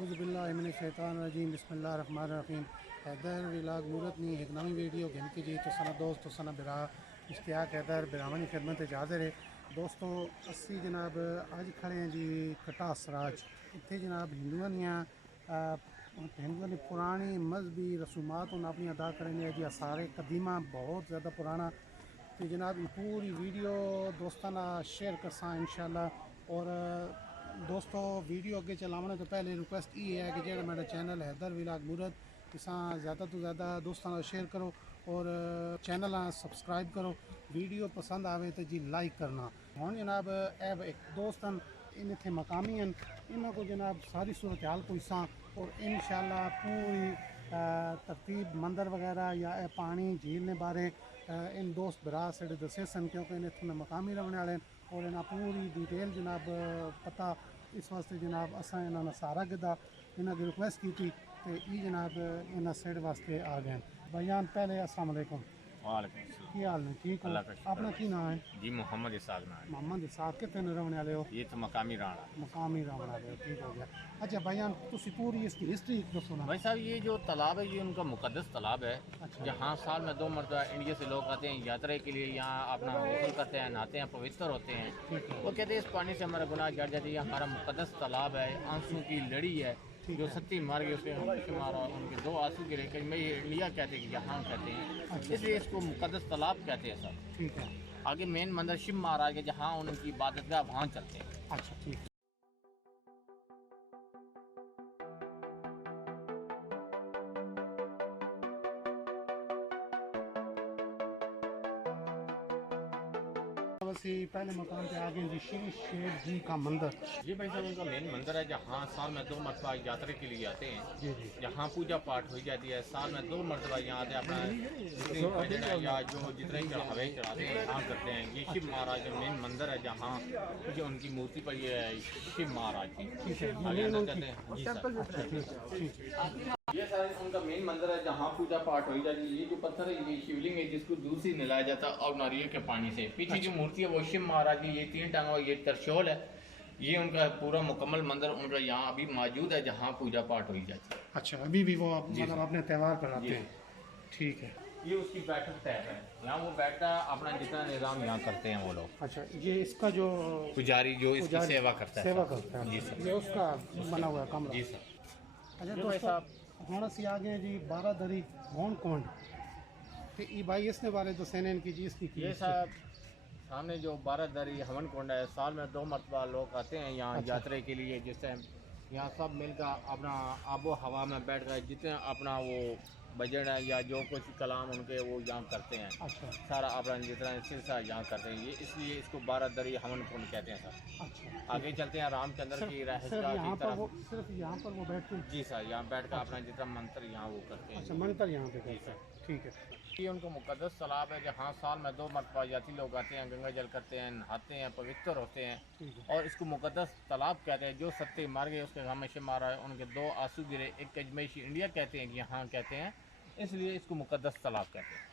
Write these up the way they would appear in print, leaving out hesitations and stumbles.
औज़ुबिल्लाहिमिनश्शैतानिर्रजीम बिस्मिल्लाहिर्रहमानिर्रहीम। हैदर व्लॉग मूरतनी एक नवी वीडियो गिनती जी तो सना दोस्त तो सना बिरा इश्तियाक हैदर बिरावनी खिदमत हाजिर है। दोस्तों अस्सी जनाब अज खड़े हैं जी कटास राज इतने जनाब हिंदुओं की पुरानी मजहबी रसूमात उन्हें अपनी अदा करेंगे जी सारे कदीमा बहुत ज़्यादा पुराना तो जनाब ये पूरी वीडियो दोस्ताना शेयर करसा इंशाल्लाह। और दोस्तों वीडियो अगे चलाने तो पहले रिक्वेस्ट ये है कि जो मेरा चैनल हैदर व्लॉग मूरत इसा ज़्यादा तो ज़्यादा दोस्तों शेयर करो और चैनल सब्सक्राइब करो। वीडियो पसंद आवे तो जी लाइक करना। हूँ जनाब अब एक दोस्त इन इतने मकामी हैं इन्हों को जनाब सारी सूरत हाल को हिस्सा और इंशाल्लाह पूरी तरतीब मंदिर वगैरह या पानी झील ने बारे इन दोस्त बरा से दसे सन क्योंकि इन इतने मकामी रहने वाले और इन्हें पूरी डिटेल जनाब पता इस वास्ते जनाब असा इन्होंने सारा गिदा इन्हों की रिक्वेस्ट की थी तो ये जनाब इन्हें सेड वास्ते आ गए भाईजान। पहले अस्सलाम वालेकुम। वालेकुम अस्सलाम। की हाल है? ठीक हो? अपना की नाम है? जी मोहम्मद इसाक नाम है। मोहम्मद इसाक कितने रहने वाले हो? ये तो मकामी राणा। मकामी रहने वाले हो, ठीक हो गया। अच्छा भाईजान तुसी पूरी इसकी हिस्ट्री दसो ना। भाई साहब ये जो तालाब है ये उनका मुकद्दस तालाब है। अच्छा। जहाँ साल में 2 मरतबा इंडिया से लोग आते हैं यात्रा के लिए, यहाँ अपना गुस्ल करते हैं, नहाते हैं, पवित्र होते हैं। वो कहते हैं इस पानी से हमारा गुनाह जड़ जाती है। हमारा मुकद्दस तालाब है, आंसू की लड़ी है जो सत्ती मार गए उसके मारा उनके 2 आंसू गिरे कहीं में इंडिया कहते हैं कि यहाँ कहते हैं। अच्छा। इसलिए इसको मुकद्दस तालाब कहते हैं सर। ठीक है। आगे मेन मंदिर शिव महाराज के जहाँ उनकी इबादतगाह वहाँ चलते हैं। अच्छा ठीक है। पहले मकाम पे आगे जी श्री शेर जी का मंदिर। जी भाई साहब उनका मेन मंदिर है जहाँ साल में 2 मरतबा यात्रा के लिए आते हैं। जी जी। जहाँ पूजा पाठ हो जाती है। साल में 2 मरतबा यहाँ आते हैं अपना या जो जितने चढ़ावे चढ़ाते हैं यहाँ करते हैं। ये शिव महाराज का मेन मंदिर है जहाँ जो उनकी मूर्ति पर ये है शिव महाराज की। ये सारे उनका मेन मंदिर है जहाँ पूजा पाठ हो जाती है। ये जो पत्थर है ये शिवलिंग है जिसको दूध से नहलाया जाता है और नारियल के पानी से। पीछे जो मूर्ति है वो शिव महाराज की, ये 3 टांगा ये त्रिशूल है। ये उनका पूरा मुकम्मल मंदिर उनका यहाँ अभी मौजूद है जहाँ पूजा पाठ हो जाती है। अच्छा अभी भी वो मतलब अपने त्यौहार बनाते हैं। ठीक है। ये उसकी बैठक तय है, यहाँ वो बैठता अपना जितना निज़ाम यहाँ करते हैं वो लोग। अच्छा ये इसका जो पुजारी जो इसकी सेवा करता है। सेवा करता है जी सर। ये उसका बना हुआ कमरा। जी सर। अच्छा दोस्तों हूँ असी आ गए जी 12 दरी गौन कुंड तो ये भाई इसने बारे तो सेने की जी इसकी ये साहब सामने जो 12 दरी हवन कुंड है साल में 2 मरतबा लोग आते हैं यहाँ। अच्छा। यात्रा के लिए जिस टाइम यहाँ सब मिलकर अपना आबो हवा में बैठ कर जितने अपना वो बजट है या जो कुछ कलाम उनके वो यहाँ करते हैं। अच्छा। सारा अपना जितना सिलसिला यहाँ करते हैं ये इसलिए इसको 12 दरी हवन कुंड कहते हैं सर। अच्छा। आगे चलते हैं रामचंद्र की रहस्या की तरफ। सिर्फ यहाँ पर वो बैठते हैं? जी सर यहाँ बैठ कर अपना जितना मंत्र यहाँ वो करते हैं। अच्छा मंत्र यहाँ पे करते हैं। ठीक है। ये उनको मुकद्दस तालाब है जहाँ साल में 2 मरतबा यात्री लोग आते हैं, गंगा जल करते हैं, नहाते हैं, पवित्र होते हैं और इसको मुकद्दस तालाब कहते हैं। जो सत्ते मार गए उसके गम में मारा उनके 2 आंसू गिरे एक अजमेशी इंडिया कहते हैं यहाँ कहते हैं, इसलिए इसको मुकद्दस तालाब कहते हैं।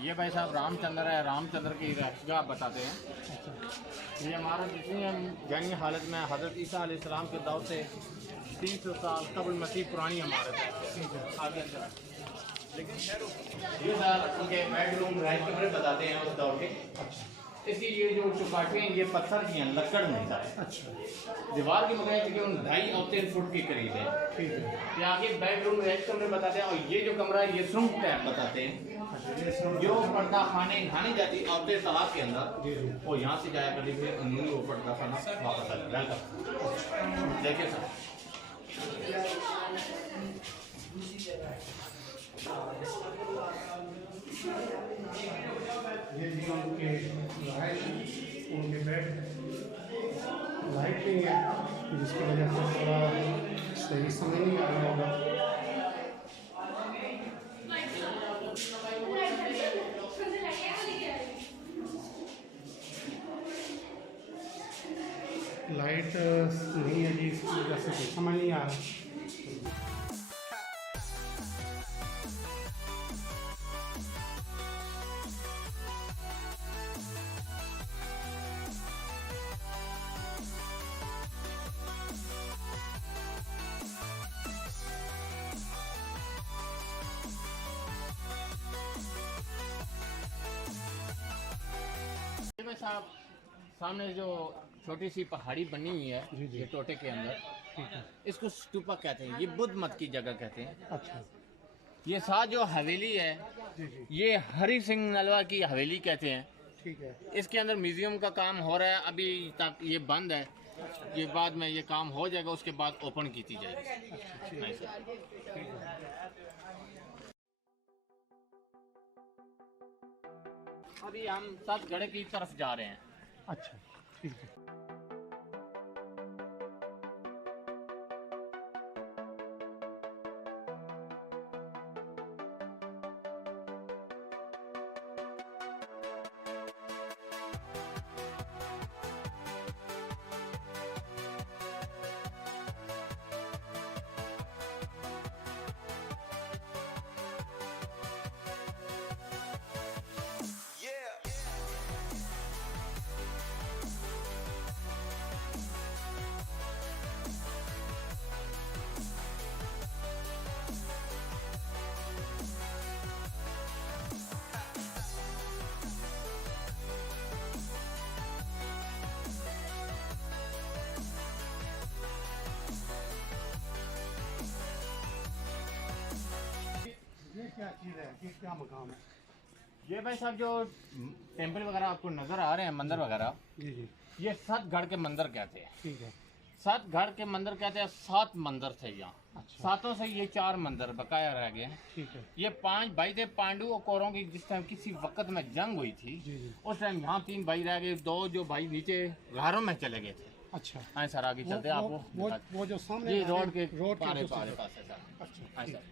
ये भाई साहब रामचंद्र है, रामचंद्र की रहस्या बताते हैं। ये हमारा जितनी हम जंगी हालत में हज़रत ईसा अलैहिस्सलाम के दौर से 300 साल कबल मसीह पुरानी हमारे आगे लेकिन ये साल उनके बेडरूम राइट कमरे बताते हैं उस दौर के। इसकी ये जो चौपाटी हैं ये पत्थर की हैं, लकड़ नहीं था। अच्छा। दीवार की मकान तकरीबन 2.5 और 3 फुट के करीब है। ठीक है। ये आगे बेडरूम रेस्ट कमरे बताते हैं और ये जो कमरा है ये सुरंग टाइप बताते हैं। जो पर्दा खाने नहाने जाती औरतें तालाब के अंदर वो यहाँ से जाया करती थी उन्होंने वो पर्दा खाना वापस आ गया। देखिए सर ये जी उनके रहायश, उनके बेड, लाइट नहीं है जिसकी वजह से थोड़ा सही समझ नहीं आ रहा होगा। लाइट नहीं है जी, इसकी वजह से कुछ समझ नहीं आ रहा। साहब सामने जो छोटी सी पहाड़ी बनी हुई है जी, जी। ये टोटे के अंदर, ठीक है। इसको स्तूपा कहते हैं। ये बुद्ध मत की जगह कहते हैं। अच्छा। ये साथ जो हवेली है जी जी। ये हरि सिंह नलवा की हवेली कहते हैं। ठीक है। इसके अंदर म्यूजियम का काम हो रहा है, अभी तक ये बंद है। ये बाद में ये काम हो जाएगा, उसके बाद ओपन की जाएगी। ऐसा। अभी हम सतगढ़ की तरफ जा रहे हैं। अच्छा, ठीक है। ये क्या चीज़ है, ये क्या मकाम है? ये भाई साहब जो टेंपल वगैरह आपको नजर आ रहे हैं, मंदिर वगैरह, जी जी। ये सतगढ़ के मंदिर कहते हैं। ठीक है। सतगढ़ के मंदिर कहते हैं। 7 मंदिर थे यहाँ। अच्छा। 7 से ये 4 मंदिर बकाया रह गए हैं। ठीक है। ये 5 भाई थे पांडु और कौरवों की। जिस टाइम किसी वक्त में जंग हुई थी, जी जी। उस टाइम यहाँ 3 भाई रह गए। 2 जो भाई नीचे घरों में चले गए थे। अच्छा। हाँ सर, आगे चलते हैं आपको। वो जो सामने जी रोड के रोड के पारे दूसरी पारे तरफ। पास है सर। अच्छा, हाँ ठीक सर। ठीक।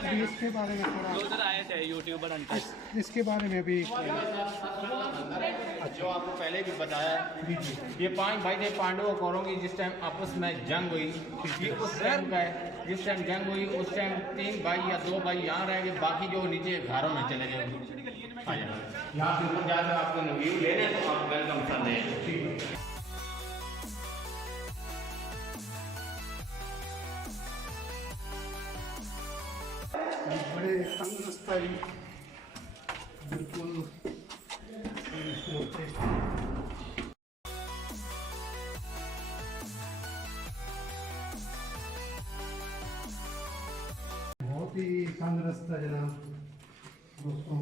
अभी इसके बारे में थोड़ा उधर आए थे यूट्यूबर अंकल। इसके बारे में भी जो आपको पहले भी बताया है, जी जी। ये 5 भाई थे पांडव और कौरवों की। जिस टाइम आपस में जंग हुई, ये उस टाइम का है। जिस टाइम जंग हुई उस टाइम 3 भाई या 2 भाई यहाँ रह गए, बाकी जो नीचे घरों में चले गए। यहाँ से ऊपर जाकर आपको व्यू लेने तो आप वेलकम कर दें। बड़े तंदुरुस्त है जी, बिल्कुल। बहुत ही तंदुरुस्त है जनाब दोस्तों।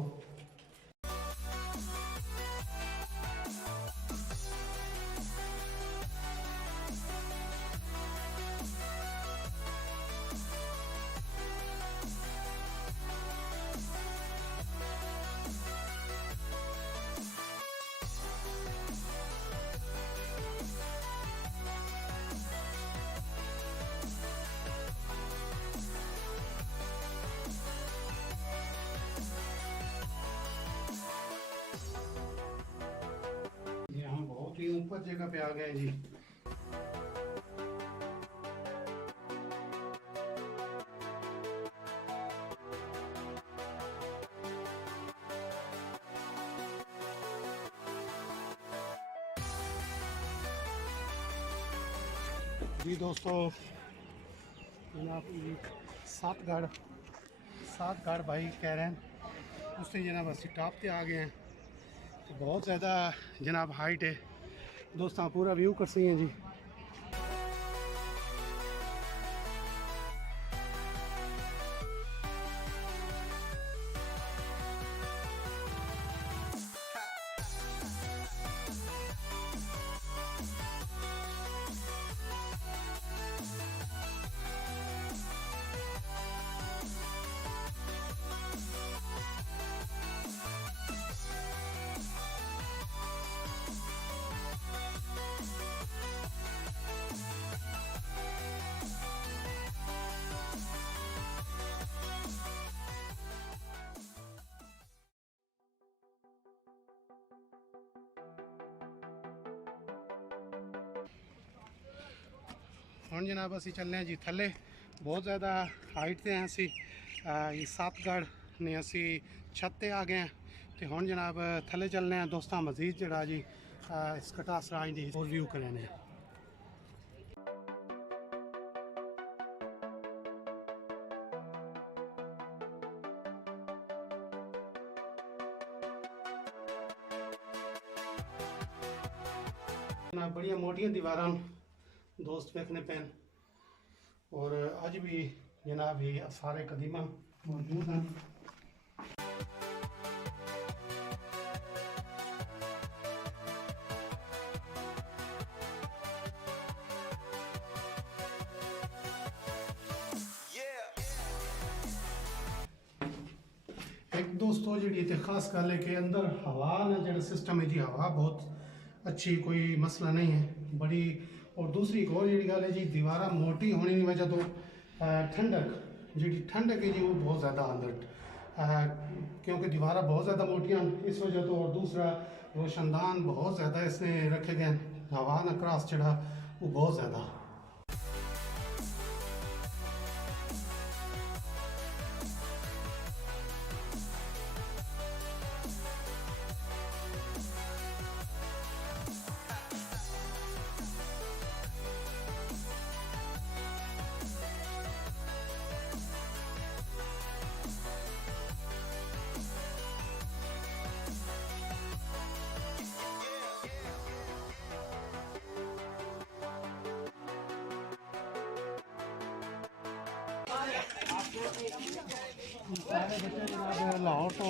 ये हम बहुत ही ऊपर जगह पे आ गए जी। जी दोस्तों, जनाब ये सात गाड़ भाई कह रहे हैं उससे जनाब असं टॉप पे आ गए हैं। तो बहुत ज़्यादा जनाब हाइट है दोस्तों, पूरा व्यू कर सकें जी। ਹੁਣ जनाब ਅਸੀਂ ਚੱਲੇ ਹਾਂ ਜੀ ਥੱਲੇ, ਬਹੁਤ ਜ਼ਿਆਦਾ ਹਾਈਟ ਤੇ ਹਾਂ ਅਸੀਂ। ਇਹ ਸਤਗੜ ਨੇ ਅਸੀਂ ਛੱਤ ਤੇ ਆ ਗਏ ਹਾਂ ਤੇ ਹੁਣ जनाब ਥੱਲੇ ਚੱਲਨੇ ਹਾਂ ਦੋਸਤਾਂ। ਮਜ਼ੀਦ ਜਿਹੜਾ ਜੀ ਇਸ ਕਟਾ ਸਰਾਜ ਦੀ ਹੋਰ ਵਿਊ ਕਰਨੇ ਆ। बड़िया मोटियां दीवारां दोस्त देखने पैन और अज भी जनाब ये सारे कदीमा मौजूद हैं। एक दोस्तों जी खास गल है कि अंदर हवा ना जो सिस्टम है जी, हवा बहुत अच्छी, कोई मसला नहीं है बड़ी। और दूसरी एक और जी गल है जी, दीवार मोटी होने की वजह तो ठंडक है जी वो बहुत ज़्यादा अंदर, क्योंकि दीवार बहुत ज़्यादा मोटियां इस वजह तो। और दूसरा रोशनदान बहुत ज़्यादा इसने रखे गए, हवा ना क्रॉस चढ़ा वो बहुत ज़्यादा। सारे बच्चे जनाब लाहौर तो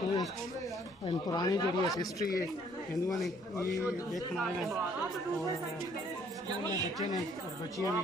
टूरिस्ट इन पुरानी जी हिस्ट्री है हिंदुओं ने ये देखना है और बच्चे ने और बच्चियाँ भी